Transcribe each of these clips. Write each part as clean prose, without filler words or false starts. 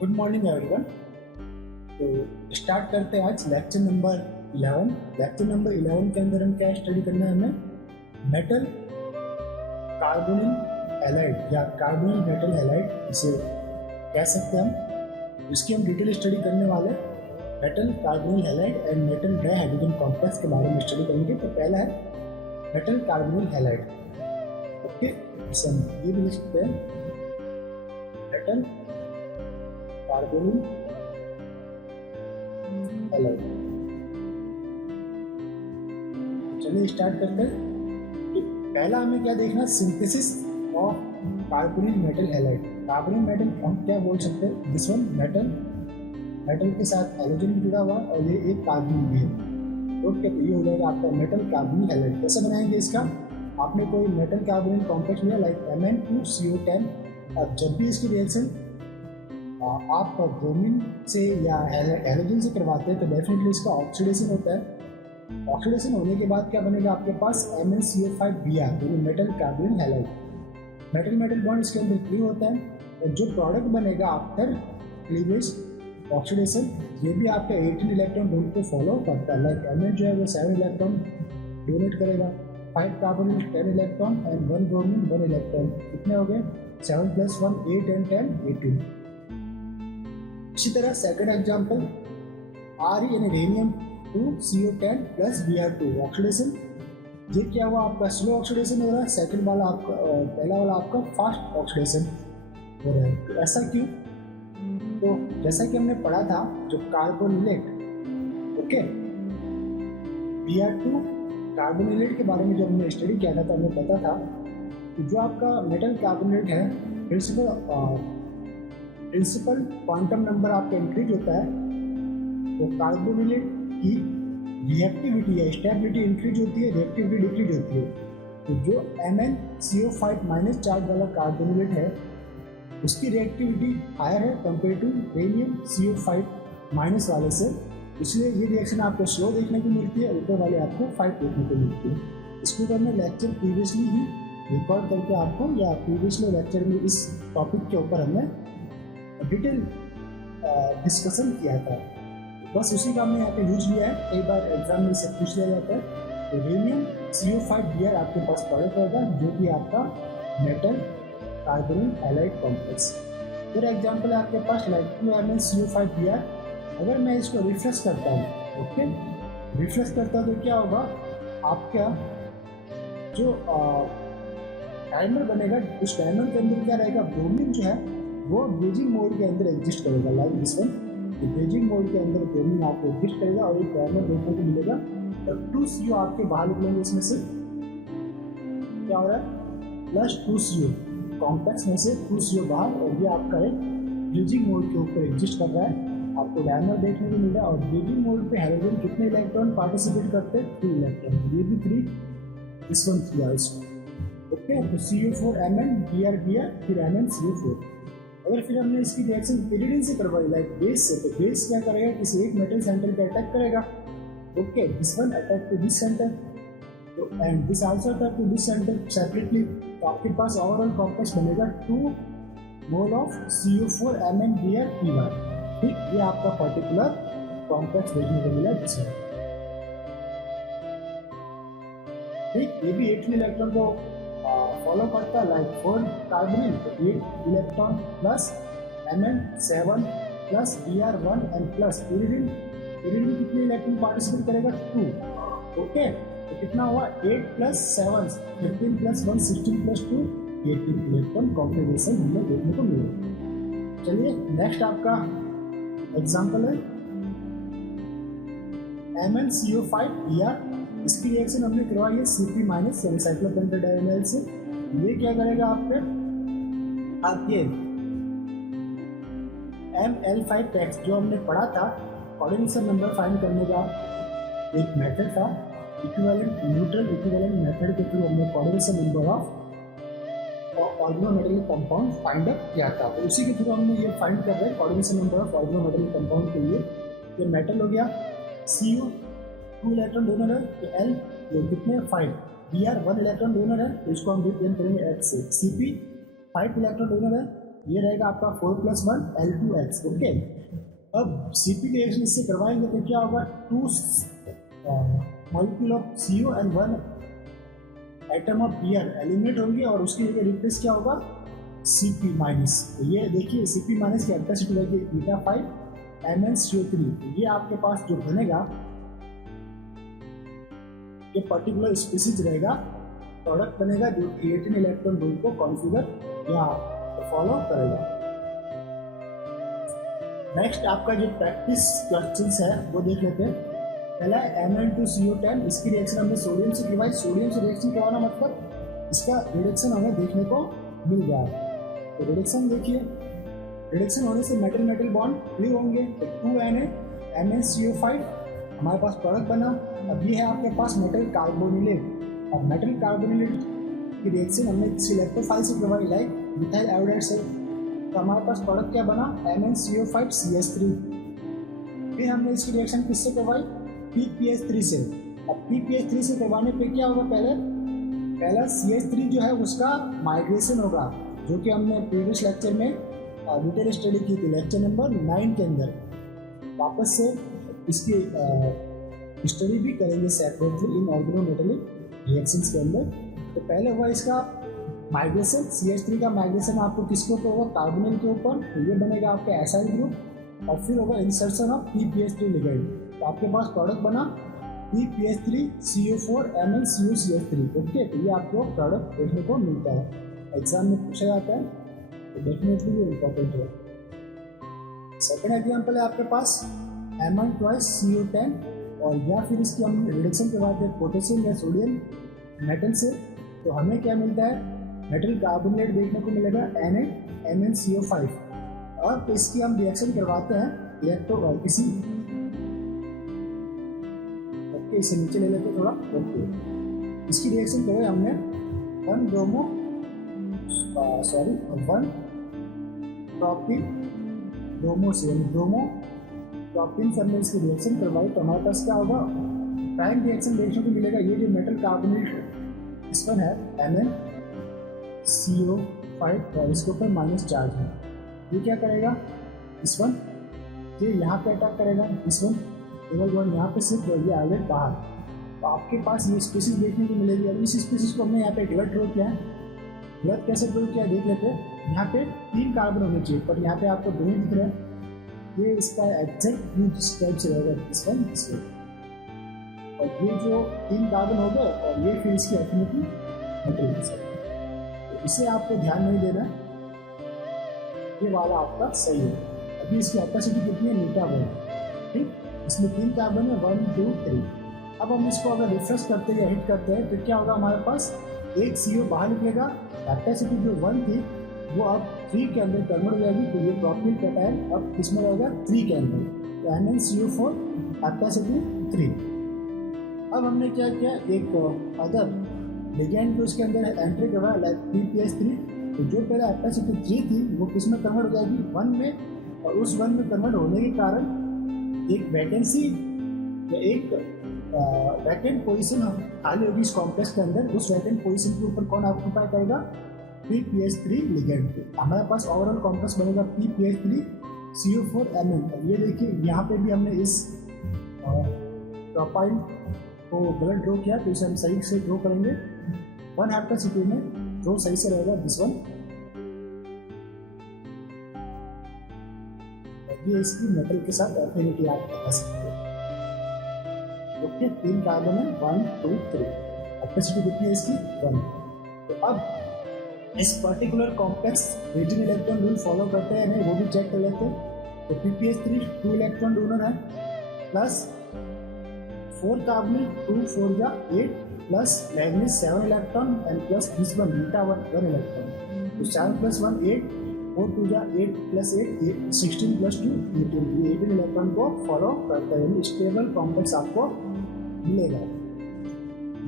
Good morning everyone. तो start करते हैं आज लेक्चर नंबर 11। लेक्चर नंबर 11 के अंदर हम क्या स्टडी करना है, हमें मेटल कार्बोनिल हैलाइड या कार्बोनिल मेटल हैलाइड इसे कह सकते हैं हम। इसकी हम डिटेल स्टडी करने वाले metal carbonyl halide and metal dihydrogen complex के बारे में स्टडी करेंगे। तो पहला है मेटल कार्बोनिल हैलाइड। ओके, इसे हम ये भी लिख सकते हैं मेटल कार्बोनिल हैलाइड। चलिए स्टार्ट करते हैं। तो पहला हमें क्या देखना, synthesis of carbonyl metal halide. Carbonyl metal हम क्या बोल सकते हैं, दिस वन मेटल के साथ हैलोजन भी जुड़ा हुआ और ये एक कार्बन भी है। ओके, तो ये हो जाएगा आपका मेटल कार्बोनिल हैलाइड। कैसे बनाएंगे इसका, आपने कोई मेटल कार्बोनिल कॉम्प्लेक्स लिया लाइक Mn2CO10, और जब भी इसकी रिएक्शन आप ब्रोमीन से या हैलोजन से करवाते हैं तो डेफिनेटली इसका ऑक्सीडेशन होता है। ऑक्सीडेशन होने के बाद क्या बनेगा आपके पास MnCO5Br, यानी metal carbonyl halide. Metal bond इसके अंदर क्लीव होता है और जो प्रोडक्ट बनेगा आफ्टर क्लीवेज ऑक्सीडेशन, ये भी आपका 18 इलेक्ट्रॉन रूल को फॉलो करता है। लाइक Mn जो है वो 7 इलेक्ट्रॉन डोनेट करेगा, 5 carbonyl 10 electron and 1 bromine 1 electron. कितने हो गए, 7 + 1 8 एंड 10 18। इसी तरह सेकंड एग्जांपल Re यानी रेनियम 2CO10 + Br2 ऑक्सीडेशन। ये क्या हुआ, आपका स्लो ऑक्सीडेशन हो रहा है। सेकंड वाला आपका पहला वाला आपका फास्ट ऑक्सीडेशन हो रहा है। तो ऐसा क्यों, तो जैसा कि हमने पढ़ा था जो कार्बोनिलेट, ओके, Br2 कार्बोनिलेट के बारे में जब हमने स्टडी किया था तो हमें पता था कि जो आपका मेटल कार्बोनेट है प्रिंसिपल क्वांटम नंबर आपका इंक्रीज होता है, तो कार्बोनिलेट की रिएक्टिविटी या स्टेबिलिटी इंक्रीज होती है, रिएक्टिविटी डिक्रीज होती है। तो जो MnCO5- चार्ज वाला कार्बोनिलेट है उसकी रिएक्टिविटी हायर है कंपेयर टू रेनियम CO5- वाले से, इसलिए ये रिएक्शन आपको स्लो देखने को मिलती है, ऊपर वाले आपको 5 देखने को मिलती है। इसको तो हमने लेक्चर प्रीवियसली ही रिकॉर्ड करके आपको, या प्रीवियसली लेक्चर में इस टॉपिक के ऊपर हमने डिटेल डिस्कशन किया था, बस उसी का हमने यहाँ पे यूज लिया है। कई बार एग्जाम में इसे पूछ लिया जाता है। तो रेनियम CO5Br आपके पास प्रोडक्ट होगा जो कि आपका मेटल कार्बोनिल हैलाइड कॉम्प्लेक्स। फिर एग्जाम्पल है आपके पास लाइक 2MnCO5Br। अगर मैं इसको रिफ्रेश करता हूँ, ओके, रिफ्रेश करता हूँ तो क्या होगा, आपका जो डायमंड बनेगा उस डायमंड के अंदर क्या रहेगा, ब्रोमीन जो है वो ब्रीजिंग मोड के अंदर एग्जिस्ट करेगा। Like this one, bridging mode के अंदर ब्रोमीन आपको एग्जिस्ट करेगा और एक डायमंड देखने को मिलेगा। और 2CO आपके बाहर निकलेंगे, इसमें से क्या हो रहा है, +2CO कॉम्प्लेक्स में से 2CO बाहर, और ये आपका एक ब्रीजिंग मोड के ऊपर एग्जिस्ट कर रहा है। आपको डायमंड देखने को मिल रहा है। और ब्रीजिंग मोड पे हैलोजन कितने इलेक्ट्रॉन पार्टिसिपेट करते हैं, 3 इलेक्ट्रॉन, ये भी 3, दिस वन 3 आल्सो। ओके, तो CO4Mn Br फिर MnCO4। अगर फिर हमने इसकी रिएक्शन pyridine से करवाई लाइक बेस से, तो बेस क्या करेगा, किसी एक मेटल सेंटर पे अटैक करेगा। Okay, this one attack to this center, तो and this also attack to this center separately. तो आपके पास ओवरऑल कॉम्प्लेक्स बनेगा 2 मोल ऑफ CO4Mn Br। ठीक, ये आपका पर्टिकुलर कॉम्प्लेक्स देखने को मिला दिस वन। ठीक, ये भी 18 इलेक्ट्रॉन को फॉलो करता है, like 4 carbonyl 8 electron plus Mn 7 plus Br1 and plus pyridine कितने इलेक्ट्रॉन पार्टिसिपेट करेगा, 2। ओके, तो कितना हुआ, 8 + 7 15 + 1 16 + 2 18 इलेक्ट्रॉन कॉन्फ़िगरेशन हमें देखने को मिलेगा। चलिए नेक्स्ट आपका एग्जाम्पल है MnCO5Br। इसकी रिएक्शन हमने करवाई है Cp- साइक्लोपेंटाडाइएनाइल से। ये क्या करेगा, आपके Ml5 जो हमने पढ़ा था, कोऑर्डिनेशन नंबर फाइंड करने का एक मेथड था, इक्विवेलेंट न्यूट्रल इक्विवेलेंट मेथड के थ्रू हमने coordination number of organometallic compound find up किया था। तो उसी के थ्रू हमने ये फाइंड कर रहे हैं coordination number of organometallic compound के लिए। ये मेटल हो गया, CO 2 इलेक्ट्रॉन डोनर है, तो L ये कितने 5, Br 1 इलेक्ट्रॉन डोनर है, तो इसको हम रिप्रेजेंट करेंगे H से। Cp 5 इलेक्ट्रॉन डोनर है, ये रहेगा आपका 4+1 L2X। ओके, अब CP रिएक्शन इससे करवाएंगे तो क्या होगा, 2 molecule of CO and 1 atom of Br eliminate होंगे और उसकी जगह रिप्लेस क्या होगा, Cp माइनस। तो ये देखिए Cp माइनस की एप्टासिटी रहेगी β5 MnCO3। ये आपके पास जो बनेगा ये पर्टिकुलर स्पीसीज रहेगा, प्रोडक्ट बनेगा जो 18 इलेक्ट्रॉन रूल को कॉन्फ़िगर या फॉलो करेगा। नेक्स्ट आपका जो प्रैक्टिस क्वेश्चंस है वो देख लेते हैं। पहला है Mn2CO10, इसकी रिएक्शन हमने सोडियम से करवाई। सोडियम से रिएक्शन करवाना मतलब इसका रिडक्शन हमें देखने को मिल गया है। तो रिडक्शन देखिए, रिडक्शन होने से मेटल मेटल बॉन्ड फ्री होंगे, तो 2Na MnCO5 हमारे पास प्रोडक्ट बना। अब ये है आपके पास मेटल कार्बोनिलेट, और मेटल कार्बोनिलेट की रिएक्शन हमने सिलेक्टोफाइल से करवाई लाइक मिथाइल आयोडाइड से, तो हमारे पास प्रोडक्ट क्या बना, MnCO5CH3। फिर हमने इसकी रिएक्शन किससे करवाई, PPH3 से। अब PPH3 से करवाने पे क्या होगा, पहला CH3 जो है उसका माइग्रेशन होगा, जो कि हमने प्रीवियस लेक्चर में डिटेल स्टडी की थी, लेक्चर नंबर 9 के अंदर। वापस से इसकी स्टडी भी करेंगे सेपरेटली इन ऑर्गेनोमेटेलिक रिएक्शंस के अंदर। तो पहले हुआ इसका माइग्रेशन, CH3 का माइग्रेशन आपको किसके ऊपर होगा, कार्बोनिल के ऊपर, तो ये बनेगा आपका एसाइल ग्रुप, और फिर होगा इंसर्शन ऑफ PPH3 लिगेंड। तो आपके पास प्रोडक्ट बना PPH3CO4 MnCO3। ओके, तो ये आपको प्रोडक्ट देखने को मिलता है, एग्जाम में पूछा जाता है, तो डेफिनेटली ये इम्पोर्टेंट है। सेकेंड एग्जाम्पल है आपके पास Mn2CO10, और या फिर इसकी हम रिडक्शन करवाते हैं पोटेशियम या सोडियम मेटल से, तो हमें क्या मिलता है, मेटल कार्बोनेट देखने को मिलेगा NaMnCO5। अब इसकी हम रिएक्शन करवाते हैं इलेक्ट्रो किसी, ओके इसे नीचे ले लेते थोड़ा। ओके, इसकी रिएक्शन करवाई हमने 1 प्रोपिन ब्रोमो से, यानी ब्रोमो प्रोपिन से हमने इसकी रिएक्शन करवाई, तो हमारे पास क्या होगा, प्राइम रिएक्शन देखने को मिलेगा। ये जो मेटल कार्बोनेट इस वन है MnCO5 और इसके ऊपर माइनस चार्ज है, ये क्या करेगा, इस वन ये यहाँ पे अटैक करेगा, इस वन केवल वन यहाँ पे सिर्फ, ये आउटलेट बाहर। तो आपके पास ये स्पीसीज देखने को मिलेगी। और इस स्पीसीज को हमने यहाँ पे डिवाइड ड्रॉ किया है। डिवाइड कैसे ड्रॉ किया देख लेते हैं। यहाँ पे 3 कार्बन होने चाहिए, पर यहाँ पे आपको 2 ही दिख रहे हैं। ये इसका एग्जैक्ट यूज टाइप से रहेगा, इस वन इस वन, और ये जो 3 कार्बन हो गए, और ये फिर इसकी एफिनिटी मेटल के साथ। तो इसे आपको ध्यान नहीं देना, ये वाला आपका सही है। अभी इसकी कैपेसिटी कितनी है, मीटा 1, ठीक। इसमें 3 कार्बन है, 1 2 3। अब हम इसको अगर रिफ्रेश करते हैं या हिट करते हैं, तो क्या होगा, हमारे पास एक CO बाहर निकलेगा। कैपेसिटी जो 1 थी वो अब 3 के अंदर कन्वर्ट हो जाएगी, तो ये प्रोपिल कैटायन अब किसमें रहेगा, 3 के अंदर, तो MnCO4 कैपेसिटी 3। अब हमने क्या किया, एक अदर लिगेंड को इसके अंदर एंट्री करवाया लाइक PPH3, तो जो पहले कैपेसिटी 3 थी वो किसमें कन्वर्ट हो जाएगी, 1 में, और उस 1 में कन्वर्ट होने के कारण एक वैकेंसी या एक वैकेंट पोजीशन खाली होगी इस कॉम्प्लेक्स के अंदर। उस वैकेंट पोजीशन के ऊपर कौन ऑक्यूपाई करेगा, PPH3 लिगेंड। हमारे पास ओवरऑल कॉम्प्लेक्स बनेगा PPH3CO4 Mn। ये देखिए यहाँ पे भी हमने इस प्रोपाइल को गलत ड्रॉ किया, तो इसे हम सही से ड्रॉ करेंगे। 1 कैपेसिटी में ड्रॉ सही से रहेगा दिस वन। ये इसकी मेटल के साथ एफिनिटी आप बता सकते हैं। ओके, 3 कार्बन है, 1 2 3, कैपेसिटी कितनी है इसकी, 1। तो अब इस particular complex 18 electron rule follow करते हैं नहीं, वो भी चेक कर लेते हैं। तो PPH3 2 इलेक्ट्रॉन डोनर है, प्लस 4 कार्बन 2 4 जा 8, plus manganese 7 electron, and plus this one beta 1 electron. तो 7 + 1 8, 4 2 जा 8 + 8 16 + 2 18। 18 इलेक्ट्रॉन को फॉलो करता है, यानी स्टेबल कॉम्प्लेक्स आपको मिलेगा।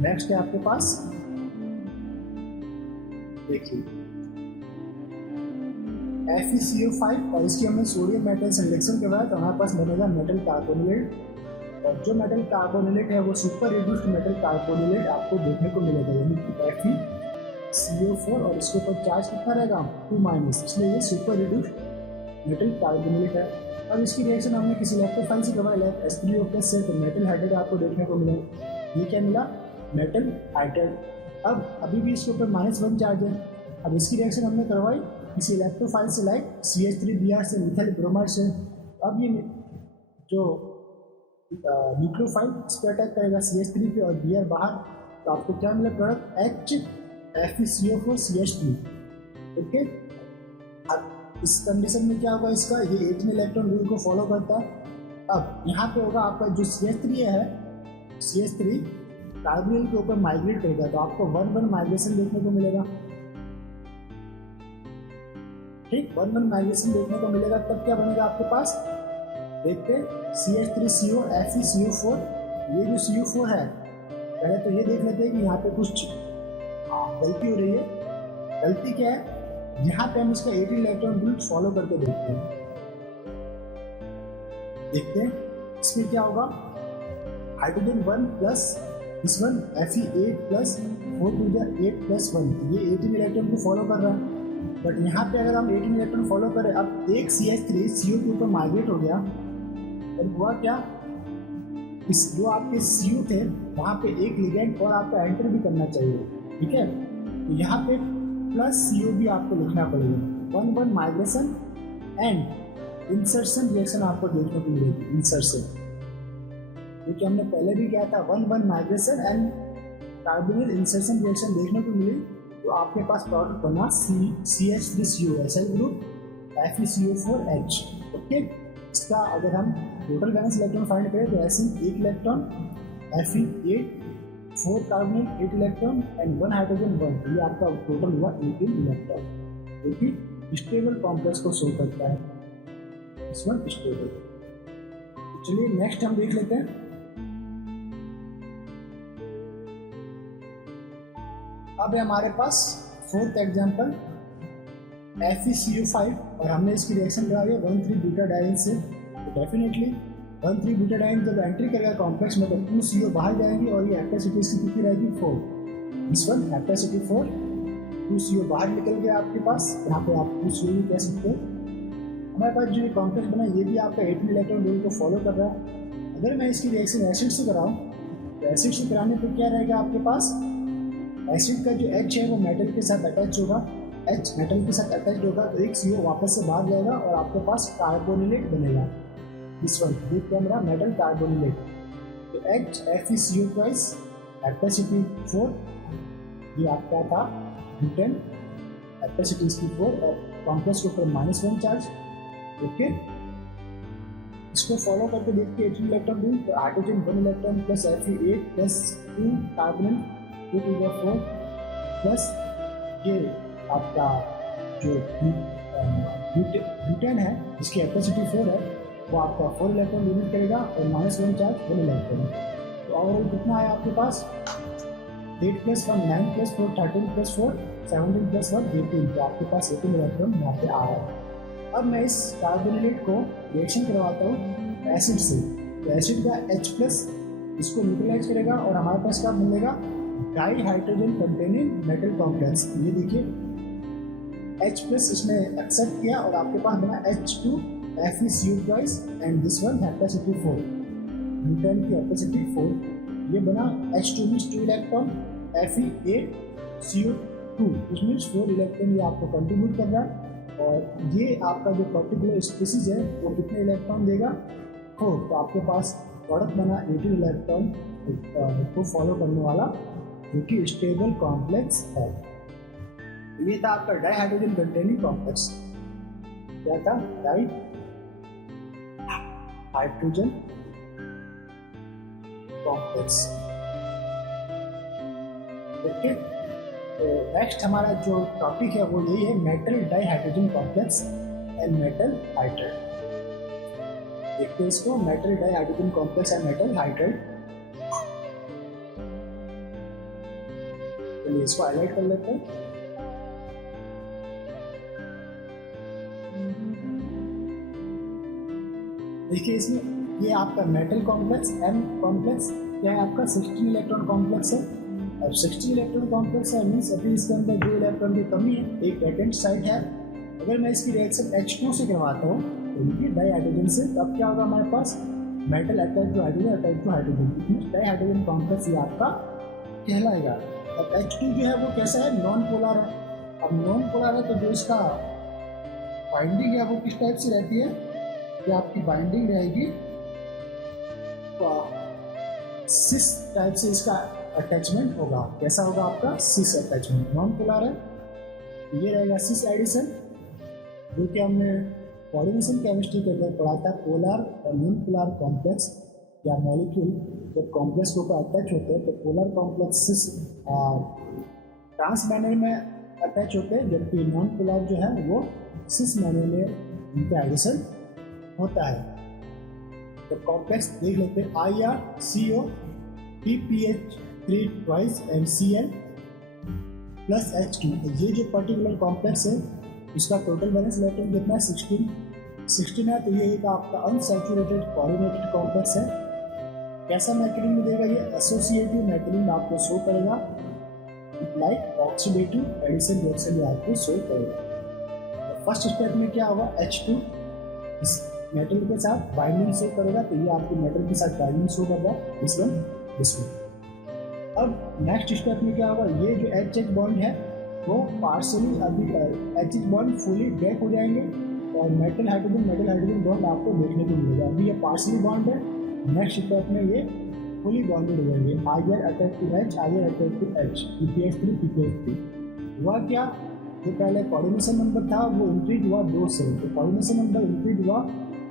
नेक्स्ट है आपके पास, देखिए FeCO5, और इसकी हमने सोडियम मेटल से रिएक्शन करवाया, तो हमारे पास बनेगा मेटल कार्बोनिलेट। और जो मेटल कार्बोनिलेट है वो सुपर रिड्यूस्ड मेटल कार्बोनिलेट आपको देखने को मिलेगा, यानी कि CO4 और इसके ऊपर चार्ज कितना रहेगा 2-, इसलिए ये सुपर रिड्यूस्ड मेटल कार्बोनेट है। अब इसकी रिएक्शन हमने किसी इलेक्ट्रोफाइल से करवाई, H3O+ से, तो मेटल हाइड्रेट आपको देखने को मिला। ये क्या मिला, मेटल हाइड्रेट। अब अभी भी इसके ऊपर -1 चार्ज है। अब इसकी रिएक्शन हमने करवाई किसी इलेक्ट्रोफाइल से, लाइक CH3Br से, मिथाइल ब्रोमाइड से। अब ये जो न्यूक्लियोफाइल इस पर अटैक करेगा CH3 पे और Br बाहर, तो आपको क्या मिला प्रोडक्ट HFeCO4CH3। ओके, अब इस कंडीशन में क्या होगा इसका, ये 18 इलेक्ट्रॉन रूल को फॉलो करता है। अब यहाँ पे होगा आपका जो CH3 है, CH3 कार्बोनिल के ऊपर माइग्रेट करेगा, तो आपको 1-1 माइग्रेशन देखने को मिलेगा। ठीक, 1-1 माइग्रेशन देखने को मिलेगा। तब क्या बनेगा आपके पास, देखते CH3CO FeCO4। ये जो CO4 है, पहले तो ये देख लेते हैं कि यहाँ पे कुछ गलती हो रही है। गलती क्या है, यहाँ पे हम इसका 18 इलेक्ट्रॉन रूल फॉलो करके देखते हैं। इसमें क्या होगा, hydrogen 1 plus this one Fe8 plus 4 to the 8+1, ये 18 इलेक्ट्रॉन को फॉलो कर रहा है। बट यहाँ पे अगर हम 18 इलेक्ट्रॉन फॉलो करें, अब एक CH3 CO के ऊपर माइग्रेट हो गया, और हुआ क्या, इस जो आपके CO थे वहाँ पे एक लिगेंड और आपको एंटर भी करना चाहिए। ठीक है, तो यहाँ पे प्लस CO भी आपको लिखना पड़ेगा। 1-1 माइग्रेशन एंड इंसर्शन रिएक्शन आपको देखने को मिलेगी। इंसर्शन, क्योंकि हमने पहले भी किया था 1-1 migration and carbonyl insertion reaction देखने को मिली, तो आपके पास प्रोडक्ट बना CH3CO SL group FeCO4H। Okay, इसका अगर हम टोटल बैलेंस इलेक्ट्रॉन फाइंड करें तो ऐसे 1 electron Fe8, 4 carbonyl 8 electron and 1 hydrogen 1, ये आपका टोटल हुआ 18 इलेक्ट्रॉन, जो कि स्टेबल कॉम्प्लेक्स को शो करता है। इस वन स्टेबल। चलिए नेक्स्ट हम देख लेते हैं। अब है हमारे पास 4th एग्जाम्पल FeCO5, और हमने इसकी रिएक्शन करा है 1,3-ब्यूटाडाइन से। तो डेफिनेटली 1,3-ब्यूटाडाइन जब एंट्री करेगा कॉम्प्लेक्स में, तो 2 CO बाहर जाएंगे और ये हेपेसिटी इसकी कितनी रहेगी 4। दिस वन हेपेसिटी 4, 2 CO बाहर निकल गया आपके पास, यहाँ पे आप 2 CO भी कह सकते हो। हमारे पास जो ये कॉम्प्लेक्स बना, ये भी आपका 18 इलेक्ट्रॉन रूल को फॉलो कर रहा है। अगर मैं इसकी रिएक्शन एसिड से कराऊँ, तो एसिड से कराने पर क्या रहेगा आपके पास, एसिड का जो H है वो मेटल के साथ अटैच होगा, H मेटल के साथ अटैच होगा, तो एक CO वापस से बाहर जाएगा और आपके पास कार्बोनिलेट बनेगा। दिस वन ये क्या मेरा मेटल कार्बोनिलेट। तो HFeCO ट्वाइस हेपेसिटी 4, ये आपका था ब्यूटेन, हेपेसिटी इसकी 4 और कॉम्प्लेक्स के ऊपर -1 चार्ज। ओके, इसको फॉलो करके देखते हैं 18 इलेक्ट्रॉन रूल। तो hydrogen 1 electron plus Fe8 plus 2 carbonyl 2 to the 4 plus ये आपका जो ब्यूटेन है जिसकी कैपेसिटी 4 है, वो आपका 4 इलेक्ट्रॉन यूनिट करेगा और -1 चार्ज 1 इलेक्ट्रॉन। तो ओवरऑल कितना है आपके पास 8 + 1 9 + 4 13 + 4 17 + 1 18, तो आपके पास 18 इलेक्ट्रॉन यहाँ पे आ रहा है। अब मैं इस कार्बोनिलेट को रिएक्शन करवाता हूँ एसिड से। तो एसिड का H+ इसको न्यूट्रलाइज करेगा और हमारे पास क्या मिलेगा, di hydrogen containing metal complex. ये देखिए H+ इसने एक्सेप्ट किया और आपके पास बना H2 FeCO twice and this one hapticity 4, butane की हेपेसिटी 4। ये बना H2 means 2 electron, Fe8 CO2 which means 4 electron, ये आपको कंट्रीब्यूट कर रहा है। और ये आपका जो पर्टिकुलर स्पीसीज है वो कितने इलेक्ट्रॉन देगा 4, तो आपके पास प्रोडक्ट बना 18 इलेक्ट्रॉन को फॉलो करने वाला जो कि स्टेबल कॉम्प्लेक्स है। ये था आपका डाई हाइड्रोजन कंटेनिंग कॉम्प्लेक्स। क्या था, डाई हाइड्रोजन कॉम्प्लेक्स। ओके, तो नेक्स्ट हमारा जो टॉपिक है वो यही है metal die hydrogen complex and metal hydrate. देखते हैं इसको, metal die hydrogen complex and metal hydrate. चलिए इसको हाईलाइट कर लेते हैं। देखिए इसमें ये आपका मेटल कॉम्प्लेक्स M कॉम्प्लेक्स क्या है आपका 16 इलेक्ट्रॉन कॉम्प्लेक्स है, अब 16 इलेक्ट्रॉन कॉम्प्लेक्स है मीन्स अभी इसके अंदर 2 इलेक्ट्रॉन की कमी है, एक वैकेंट साइट है। अगर मैं इसकी रिएक्शन H2 से करवाता हूँ तो डाई हाइड्रोजन से, तब क्या होगा हमारे पास metal attach to hydrogen, di hydrogen complex ये आपका कहलाएगा। अब H2 जो है वो कैसा है, नॉन पोलर है। अब नॉन पोलर है तो जो इसका बाइंडिंग है वो किस टाइप से रहती है, कि आपकी बाइंडिंग रहेगी सिस टाइप से, इसका अटैचमेंट होगा। कैसा होगा आपका, सिस अटैचमेंट। नॉन पोलर है ये रहेगा सिस एडिशन, जो कि हमने कोऑर्डिनेशन केमिस्ट्री के अंदर पढ़ा था। पोलर और नॉन पोलर कॉम्प्लेक्स या मॉलिक्यूल जब कॉम्प्लेक्स के ऊपर अटैच होते हैं तो polar complex cis trans manner में अटैच होते हैं, जबकि नॉन पोलर जो है वो सिस मैनर में उनका एडिशन होता है। तो कॉम्प्लेक्स देख लेते हैं, IrCO PPH3 twice MCl plus H2। ये जो पर्टिकुलर कॉम्प्लेक्स है इसका टोटल वैलेंस इलेक्ट्रॉन कितना है, 16 है। तो ये एक आपका अनसैचुरेटेड कोऑर्डिनेटेड कॉम्प्लेक्स है। कैसा मैकेनिज्म में देगा, ये एसोसिएटिव मैकेनिज्म आपको शो करेगा, लाइक ऑक्सीडेटिव एडिशन रिएक्शन ये आपको शो करेगा। तो फर्स्ट स्टेप में क्या होगा, H2 इस मेटल के साथ बाइंडिंग शो करेगा, तो ये आपको मेटल के साथ बाइंडिंग शो कर रहा है, दिस वन। अब नेक्स्ट स्टेप में क्या होगा, ये जो HH बॉन्ड है वो पार्शियली अभी HH बॉन्ड फुली ब्रेक हो जाएंगे और मेटल हाइड्रोजन बॉन्ड आपको देखने को मिलेगा। अभी ये पार्शियली बॉन्ड है, नेक्स्ट स्टेप में ये फुली बॉन्डेड हो जाएंगे। IR attach to H, IR attach to H, PPH3 हुआ क्या, जो पहले कोऑर्डिनेशन नंबर था वो इंक्रीज हुआ 2 से, तो कोऑर्डिनेशन नंबर इंक्रीज हुआ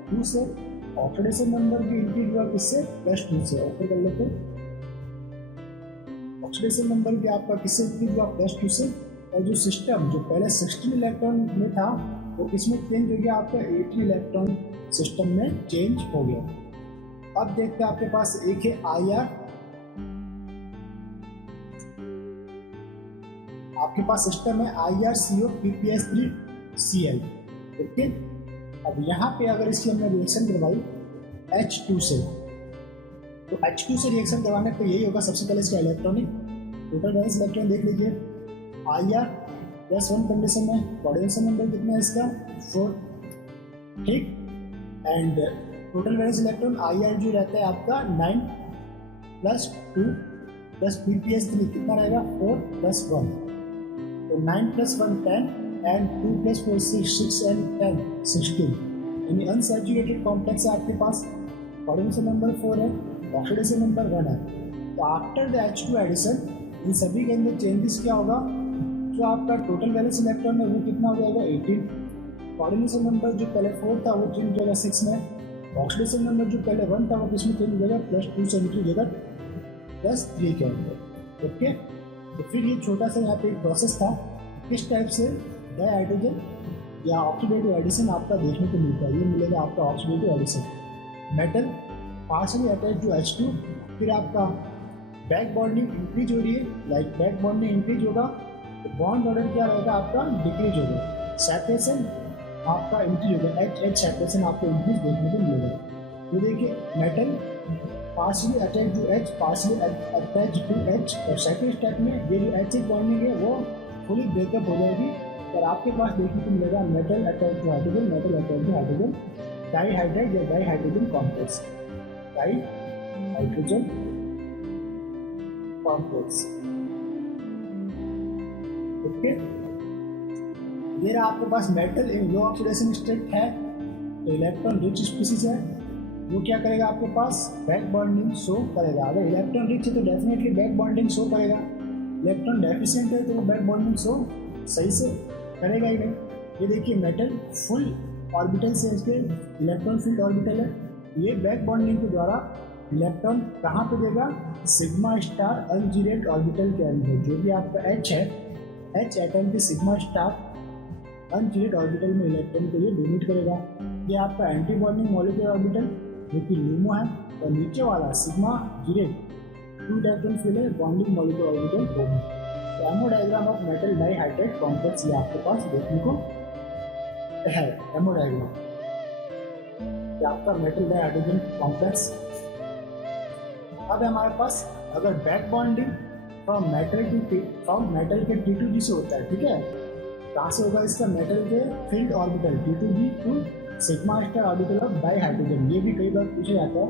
2 से, ऑक्सीडेशन नंबर भी इंक्रीज हुआ किससे, +2 से। ऑक्सीडेशन कर लेते हैं, ऑक्सीडेशन नंबर भी आपका किससे इंक्रीज हुआ, +2 से। और जो सिस्टम जो पहले 16 इलेक्ट्रॉन में था वो इसमें चेंज हो गया, आपका 18 इलेक्ट्रॉन सिस्टम में चेंज हो गया। अब देखते हैं आपके पास एक है IR, आपके पास सिस्टम है IrCO PPH3 Cl। ओके, अब यहाँ पे अगर इसकी हमने रिएक्शन करवाई H2 से, तो H2 से रिएक्शन करवाने पे यही होगा। सबसे पहले इसका इलेक्ट्रॉनिक टोटल वैलेंस इलेक्ट्रॉन देख लीजिए, IR +1 कंडीशन में कोऑर्डिनेशन नंबर कितना है इसका, 4, ठीक। And total valence electron IR जो रहता है आपका 9 + 2 + PPH3 कितना रहेगा, 4 + 1, तो 9 + 1 10 एंड 2 + 4 6 एंड 10 16, यानी अनसैचुरेटेड कॉम्प्लेक्स है आपके पास। कोऑर्डिनेशन नंबर 4 है, ऑक्सीडेशन नंबर 1 है। तो after the H2 addition in सभी के अंदर चेंजेस क्या होगा, जो आपका टोटल वैलेंस इलेक्ट्रॉन है वो कितना हो जाएगा, 18। कोऑर्डिनेशन नंबर जो पहले 4 था वो चेंज हो जाएगा 6 में। ऑक्सीडेशन नंबर जो पहले 1 था वो किसमें चेंज हो जाएगा, +2 से इंक्रीज हो जाएगा +3 के अंदर। ओके, तो फिर ये छोटा सा यहाँ पे एक प्रोसेस था, किस टाइप से डाई हाइड्रोजन या ऑक्सीडेटिव एडिशन आपका देखने को मिलता है। ये मिलेगा आपका oxidative addition, metal partially attach to H2, फिर आपका बैक बॉन्डिंग इंक्रीज हो रही है, लाइक बैक बॉन्डिंग इंक्रीज होगा तो बॉन्ड ऑर्डर क्या रहेगा आपका, डिक्रीज होगा। सेपरेशन आपका इंक्रीज होगा, H सेपरेशन आपको इंक्रीज देखने को मिलेगा। तो देखिए metal partially attach to H, partially attach to H, और सेकेंड स्टेप में ये जो HH बॉन्डिंग है वो फुली ब्रेकअप हो जाएगी और आपके पास देखने को मिलेगा metal attach to hydrogen, metal attach to hydrogen, dihydride या dihydrogen complex, dihydrogen complex. Okay, ये रहा आपके पास metal in low oxidation state है, तो इलेक्ट्रॉन रिच स्पीसीज है, वो क्या करेगा आपके पास, बैक बॉन्डिंग शो करेगा। अगर इलेक्ट्रॉन रिच है तो डेफिनेटली बैक बॉन्डिंग शो करेगा, इलेक्ट्रॉन डेफिशिएंट है तो वो बैक बॉन्डिंग शो सही से करेगा ही नहीं। ये देखिए मेटल फुल ऑर्बिटल से इसके इलेक्ट्रॉन फील्ड ऑर्बिटल है, ये बैक बॉन्डिंग के द्वारा इलेक्ट्रॉन कहाँ पे देगा, सिग्मा स्टार अनजीरेट ऑर्बिटल के अंदर। जो भी आपका H है, H एटम के सिग्मा स्टार अनजीरेट ऑर्बिटल में इलेक्ट्रॉन को ये डोनेट करेगा। ये आपका एंटी बॉन्डिंग मॉलिक्यूलर ऑर्बिटल जो कि लूमो है, और नीचे वाला सिग्मा जीरेट 2 इलेक्ट्रॉन फील्ड है, बॉन्डिंग मॉलिक्यूलर ऑर्बिटल दोनों। तो MO diagram of metal dihydride complex ये आपके पास देखने को है, एमो डायग्राम ये आपका मेटल डाईहाइड्रोजन कॉम्प्लेक्स। अब हमारे पास अगर बैक बॉन्डिंग फ्रॉम मेटल के T2G से होता है, ठीक है। कहाँ से होगा इसका? मेटल के filled orbital T2G to sigma star orbital of di hydrogen. ये भी कई बार पूछा जाता है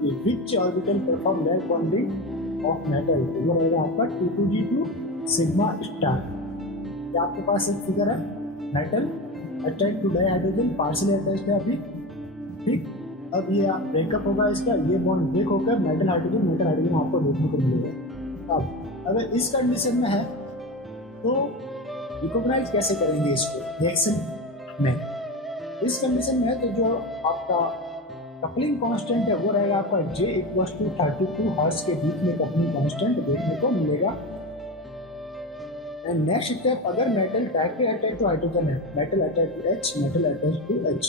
कि which orbital perform lap bonding of metal, वो रहेगा आपका T2G टू सिग्मा स्टार। ये आपके पास एक फिगर है, metal attach to dihydrogen partially attached है अभी, ठीक। अब ये ब्रेकअप होगा इसका, ये बॉन्ड ब्रेक होकर मेटल हाइड्रोजन आपको देखने को मिलेगा। अब अगर इस कंडीशन में है तो रिकॉग्नाइज कैसे करेंगे इसको रिएक्शन में? इस कंडीशन में है तो जो आपका कपलिंग कांस्टेंट है वो रहेगा आपका J इक्वल्स टू 32 हर्ट्ज के बीच में कपलिंग कांस्टेंट देखने को मिलेगा। एंड नेक्स्ट स्टेप, अगर metal directly attach to hydrogen है, metal attach to H, metal attach to H,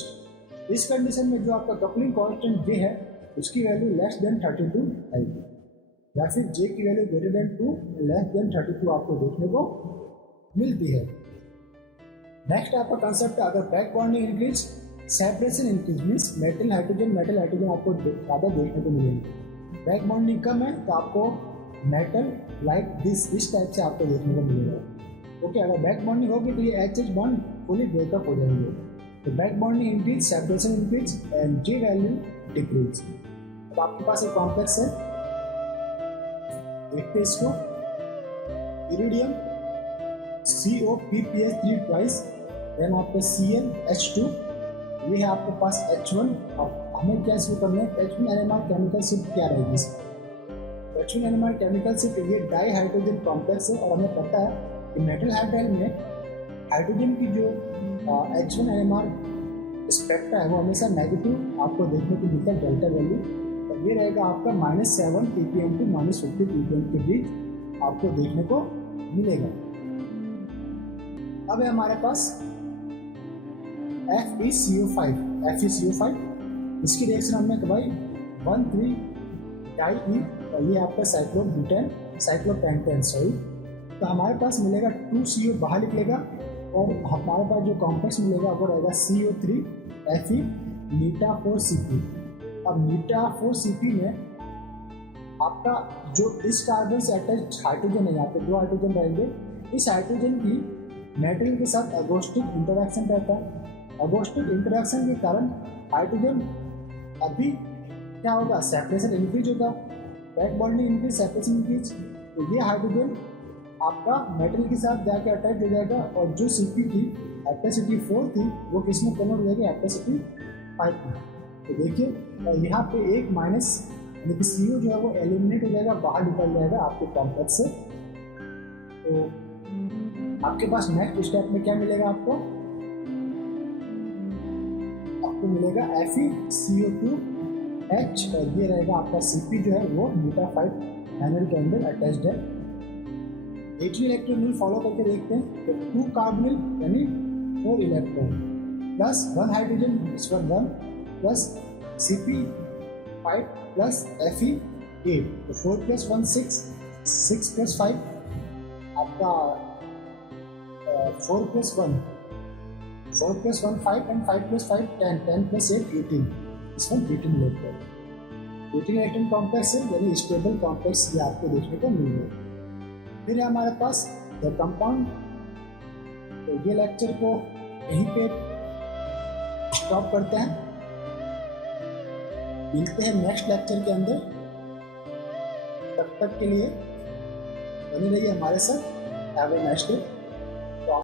इस कंडीशन में जो आपका कपलिंग कांस्टेंट J है उसकी वैल्यू लेस देन 32 आएगी, या फिर J की value greater than 2 less than 32 आपको देखने को मिलती है। नेक्स्ट आपका कंसेप्ट है, अगर back bonding increase separation increase means metal hydrogen आपको ज़्यादा देखने को मिलेंगे। बैक बॉन्डिंग कम है तो आपको मेटल लाइक दिस, इस टाइप से आपको देखने को मिलेगा। ओके, अगर बैक बॉन्डिंग होगी तो ये HH बॉन्ड फुली ब्रेकअप हो जाएंगे। तो back bonding increase, separation increase and J value decrease. अब आपके पास एक कॉम्प्लेक्स है, देखते हैं इसको, इरिडियम COPPH3 ट्वाइस, देन आपका CnH2, ये है आपके पास H1। अब हमें क्या इसको करना है, H1 NMR केमिकल शिफ्ट क्या रहेगी इसकी? H1 NMR केमिकल शिफ्ट, ये डाई हाइड्रोजन कॉम्प्लेक्स है और हमें पता है कि मेटल हाइड्राइड में हाइड्रोजन की जो H1 NMR स्पेक्ट्रा है वो हमेशा नेगेटिव आपको देखने को मिलता है, डेल्टा वैल्यू। और ये रहेगा आपका -7 ppm टू -50 ppm के बीच आपको देखने को मिलेगा। अब है हमारे पास FeCO5, इसकी रिएक्शन हमने भाई 1,3-डाई और ये आपका साइक्लोपेंटेन सॉरी। तो हमारे पास मिलेगा 2CO बाहर निकलेगा और हमारे पास जो कॉम्प्लेक्स मिलेगा वो रहेगा CO3Fe मीटा4Cp। अब मीटा4Cp में आपका जो इस कार्बन से अटैच हाइड्रोजन है, यहाँ पे 2 हाइड्रोजन रहेंगे, इस हाइड्रोजन की मेटल के साथ अगोस्टिक इंटरेक्शन रहता है। अगोस्टिक इंटरेक्शन के कारण हाइड्रोजन अभी क्या होगा, सेपरेशन इंक्रीज होगा, back bonding increase, separation increase. तो ये हाइड्रोजन आपका मेटल के साथ जाके अटैच हो जाएगा और जो Cp थी एप्टासिटी 4 थी वो किस में कन्वर्ट हो जाएगी, एप्टासिटी 5 में। तो देखिए यहाँ पे एक माइनस यानी कि CO जो है वो एलिमिनेट हो जाएगा, बाहर निकल जाएगा आपके कॉम्प्लेक्स से। तो आपके पास नेक्स्ट स्टेप में क्या मिलेगा, आपको मिलेगा FeCO2H और ये रहेगा आपका Cp जो है वो मीटा5 पैनल के अंदर अटैच्ड है। H इलेक्ट्रॉन फॉलो करके देखते हैं तो 2 कार्बोनिल यानी 4 इलेक्ट्रॉन प्लस 1 हाइड्रोजन इस पर 1 प्लस Cp5 प्लस Fe8, तो 4 + 1 6 + 5 आपका 4 + 1 5 एंड 5 + 5 10 10 + 8 18, इसमें 18 इलेक्ट्रॉन। 18 इलेक्ट्रॉन कॉम्प्लेक्स है यानी स्टेबल कॉम्प्लेक्स ये आपको देखने को मिल रहा है। फिर है हमारे पास द कंपाउंड। तो ये लेक्चर को यहीं पे स्टॉप करते हैं, मिलते हैं नेक्स्ट लेक्चर के अंदर। तब तक के लिए बने रहिए हमारे साथ। Have a nice day.